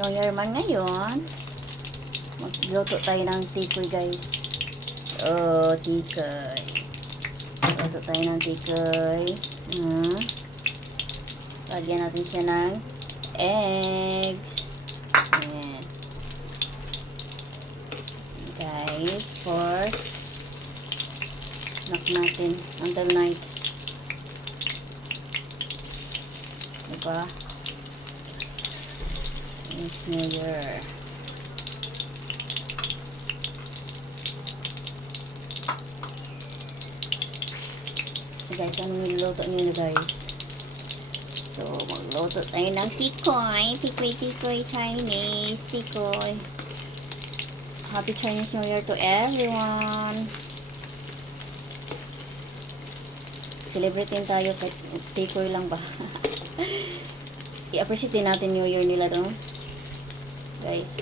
New Year man ngayon. Magluto tayo ng tikoy, guys. Oh, tikoy. Luto tayo ng tikoy. Lagyan natin siya ng eggs. Ayan. Guys, for snack natin until night. Diba? It's New Year. So guys, ano niluluto nyo guys? So, magluto tayo ng tikoy. Tikoy, Chinese. Tikoy. Happy Chinese New Year to everyone. Celebrate din tayo kahit tikoy lang ba? I-appreciate din natin New Year nila to. Guys.